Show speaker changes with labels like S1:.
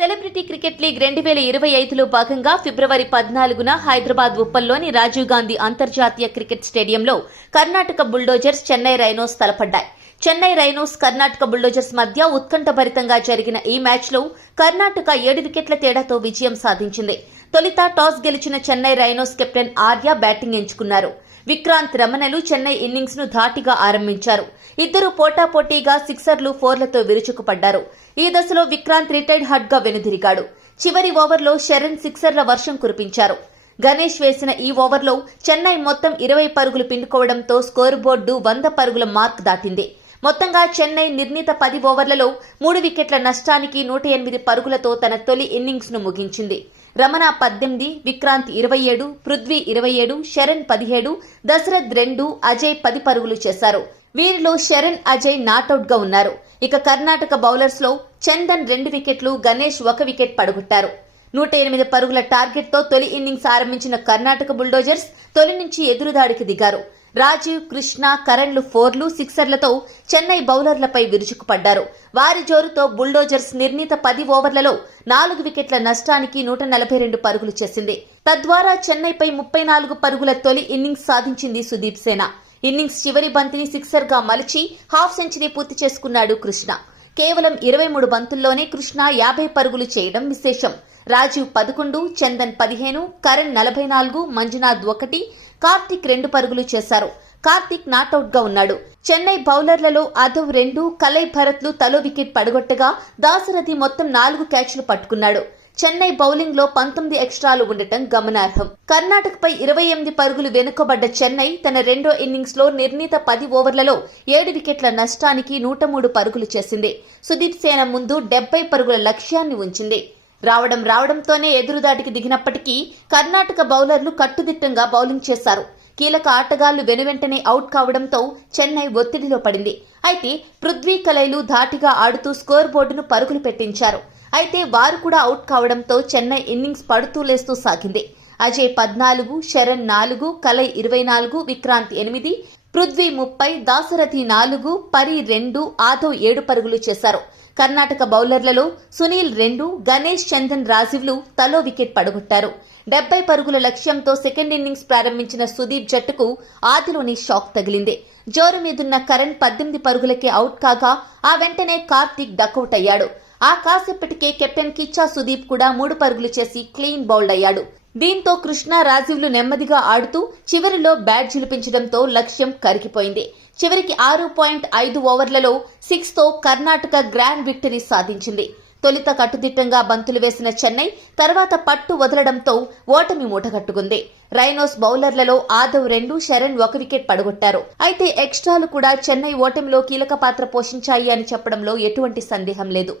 S1: Celebrity cricket league రెండు వేల ఇరవై ఐదులో భాగంగా ఫిబ్రవరి పద్నాలుగున హైదరాబాద్ ఉప్పల్లోని రాజీవ్ గాంధీ అంతర్జాతీయ క్రికెట్ స్టేడియంలో కర్ణాటక బుల్డోజర్స్ చెన్నై రైనోస్ తలపడ్డాయి. చెన్నై రైనోస్ కర్ణాటక బుల్డోజర్స్ మధ్య ఉత్కంఠభరితంగా జరిగిన ఈ మ్యాచ్లో కర్ణాటక ఏడు వికెట్ల తేడాతో విజయం సాధించింది. తొలిత టాస్ గెలిచిన Chennai rhinos captain Arya batting ఎంచుకున్నారు. విక్రాంత్ రమణలు చెన్నై ఇన్నింగ్స్ను ధాటిగా ఆరంభించారు. ఇద్దరు పోటాపోటీగా సిక్సర్లు ఫోర్లతో విరుచుకుపడ్డారు. ఈ దశలో విక్రాంత్ రిటైర్డ్ హట్గా వెనుదిరిగాడు. చివరి ఓవర్లో శరణ్ సిక్సర్ల వర్షం కురిపించారు. గణేష్ వేసిన ఈ ఓవర్లో చెన్నై మొత్తం ఇరవై పరుగులు పిండుకోవడంతో స్కోర్ బోర్డు వంద పరుగుల మార్క్ దాటింది. మొత్తంగా చెన్నై నిర్ణీత పది ఓవర్లలో మూడు వికెట్ల నష్టానికి నూట ఎనిమిది పరుగులతో తన తొలి ఇన్నింగ్స్ను ముగించింది. రమణ పద్దెనిమిది విక్రాంత్ ఇరవై ఏడు పృథ్వీ ఇరవై ఏడు శరణ్ పదిహేడు దశరథ్ రెండు అజయ్ పది పరుగులు చేశారు. వీరిలో శరణ్ అజయ్ నాటౌట్గా ఉన్నారు. ఇక కర్ణాటక బౌలర్స్లో చందన్ రెండు వికెట్లు గణేష్ ఒక వికెట్ పడగొట్టారు. నూట ఎనిమిది పరుగుల టార్గెట్తో తొలి ఇన్నింగ్స్ ఆరంభించిన కర్ణాటక బుల్డోజర్స్ తొలి నుంచి ఎదురుదాడికి దిగారు. రాజీవ్ కృష్ణ కరణ్లు ఫోర్లు సిక్సర్లతో చెన్నై బౌలర్లపై విరుచుకుపడ్డారు. వారి జోరుతో బుల్డోజర్స్ నిర్ణీత పది ఓవర్లలో నాలుగు వికెట్ల నష్టానికి నూట నలభై రెండు పరుగులు చేసింది. తద్వారా చెన్నైపై ముప్పై నాలుగు పరుగుల తొలి ఇన్నింగ్స్ సాధించింది సుదీప్ సేన. ఇన్నింగ్స్ చివరి బంతిని సిక్సర్గా మలిచి హాఫ్ సెంచరీ పూర్తి చేసుకున్నాడు కృష్ణ. కేవలం ఇరవై మూడు బంతుల్లోనే కృష్ణ యాభై పరుగులు చేయడం విశేషం. రాజీవ్ పదకొండు చందన్ పదిహేను కరణ్ నలభై నాలుగు మంజునాథ్ ఒకటి కార్తిక్ రెండు పరుగులు చేశారు. కార్తిక్ నాటౌట్గా ఉన్నాడు. చెన్నై బౌలర్లలో అదవ్ రెండు కలై భరత్లు తలో వికెట్ పడగొట్టగా దాసరథి మొత్తం నాలుగు క్యాచ్లు పట్టుకున్నాడు. చెన్నై బౌలింగ్లో పంతొమ్మిది ఎక్స్ట్రాలు ఉండటం గమనార్హం. కర్ణాటకపై ఇరవై ఎనిమిది పరుగులు వెనుకబడ్డ చెన్నై తన రెండో ఇన్నింగ్స్లో నిర్ణీత పది ఓవర్లలో ఏడు వికెట్ల నష్టానికి నూట మూడు పరుగులు చేసింది. సుదీప్ సేన ముందు డెబ్బై పరుగుల లక్ష్యాన్ని ఉంచింది. రావడం రావడంతోనే ఎదురుదాటికి దిగినప్పటికీ కర్ణాటక బౌలర్లు కట్టుదిట్టంగా బౌలింగ్ చేశారు. కీలక ఆటగాళ్ళు వెనువెంటనే అవుట్ కావడంతో చెన్నై ఒత్తిడిలో పడింది. అయితే పృథ్వీ కలైలు ధాటిగా ఆడుతూ స్కోర్ బోర్డును పరుగులు పెట్టించారు. అయితే వారు కూడా అవుట్ కావడంతో చెన్నై ఇన్నింగ్స్ పడుతూ లేస్తూ సాగింది. అజయ్ పద్నాలుగు శరణ్ నాలుగు కలై ఇరవై నాలుగు విక్రాంత్ ఎనిమిది పృథ్వీ ముప్పై దాసరథి నాలుగు పరి రెండు ఆదవ్ ఏడు పరుగులు చేశారు. కర్ణాటక బౌలర్లలో సునీల్ రెండు గణేష్ చందన్ రాజీవ్లు తలో వికెట్ పడగొట్టారు. డెబ్బై పరుగుల లక్ష్యంతో సెకండ్ ఇన్నింగ్స్ ప్రారంభించిన సుదీప్ జట్టుకు ఆదిలోని షాక్ తగిలింది. జోరు మీదున్న కరణ్ పద్దెనిమిది పరుగులకే అవుట్ కాగా ఆ వెంటనే కార్తీక్ డకౌట్ అయ్యాడు. ఆ కాసేపటికే కెప్టెన్ కిచ్చా సుదీప్ కూడా మూడు పరుగులు చేసి క్లీన్ బౌల్డ్ అయ్యాడు. దీంతో కృష్ణ రాజీవ్లు నెమ్మదిగా ఆడుతూ చివరిలో బ్యాట్ జిలిపించడంతో లక్ష్యం కరిగిపోయింది. చివరికి ఆరు పాయింట్ ఐదు ఓవర్లలో సిక్స్తో కర్ణాటక గ్రాండ్ విక్టరీ సాధించింది. తొలుత కట్టుదిట్టంగా బంతులు వేసిన చెన్నై తర్వాత పట్టు వదలడంతో ఓటమి మూటగట్టుకుంది. రైనోస్ బౌలర్లలో ఆదవ్ రెండు శరణ్ ఒక వికెట్ పడగొట్టారు. అయితే ఎక్స్ట్రాలు కూడా చెన్నై ఓటమిలో కీలక పాత్ర పోషించాయి అని చెప్పడంలో ఎటువంటి సందేహం లేదు.